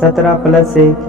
17 + 1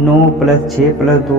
9 + 6 + 2